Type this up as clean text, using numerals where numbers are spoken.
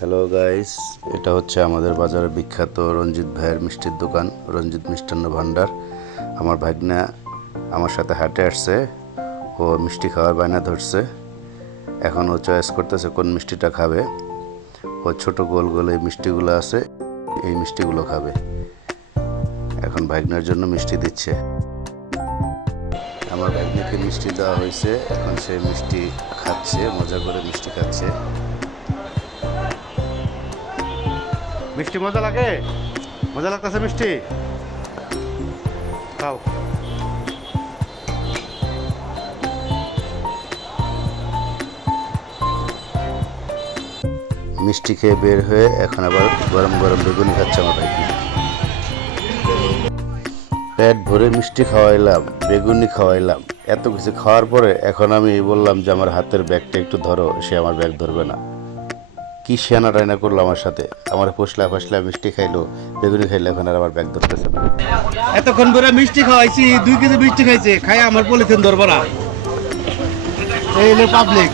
Hello guys, এটা হচ্ছে আমাদের বাজারের বিখ্যাত রঞ্জিত ভাইয়ের মিষ্টির দোকান, রঞ্জিত মিষ্টান্ন ভাণ্ডার। আমার ভাগনা আমার সাথে হাটে আসছে, ও মিষ্টি খাওয়ার বায়না ধরছে। এখন ও চয়েস করতেছে কোন মিষ্টিটা খাবে। ও ছোট গোল গোল এই মিষ্টিগুলো আছে, এই মিষ্টিগুলো খাবে। এখন ভাগনার জন্য মিষ্টি দিচ্ছে। আমার ভাগ্নিকে মিষ্টি দেওয়া হয়েছে, এখন সে মিষ্টি খাচ্ছে, মজা করে মিষ্টি খাচ্ছে। মিষ্টি মজা লাগে? মজা লাগতেছে মিষ্টি? খাও। মিষ্টি খেয়ে বের হয়ে এখন আবার গরম গরম বেগুনি খাচ্ছে আমার ভাই। পেট ভরে মিষ্টি খাওয়াইলাম, বেগুনি খাওয়াইলাম, এত কিছু খাওয়ার পরে এখন আমি বললাম যে আমার হাতের ব্যাগটা একটু ধরো। সে আমার ব্যাগ ধরবে না। কি শিয়ানা টাইনা করলো আমার সাথে, আমার ফসলা ফসলা মিষ্টি খাইলো, বেগুনি খাইলো, এখন আর আমার ব্যাগ ধরতেছে না। এতক্ষণ ধরে মিষ্টি খাওয়াইছি, 2 কেজি মিষ্টি খাইছে, খাই আমার পলিথিন ধরবো না। এই পাবলিক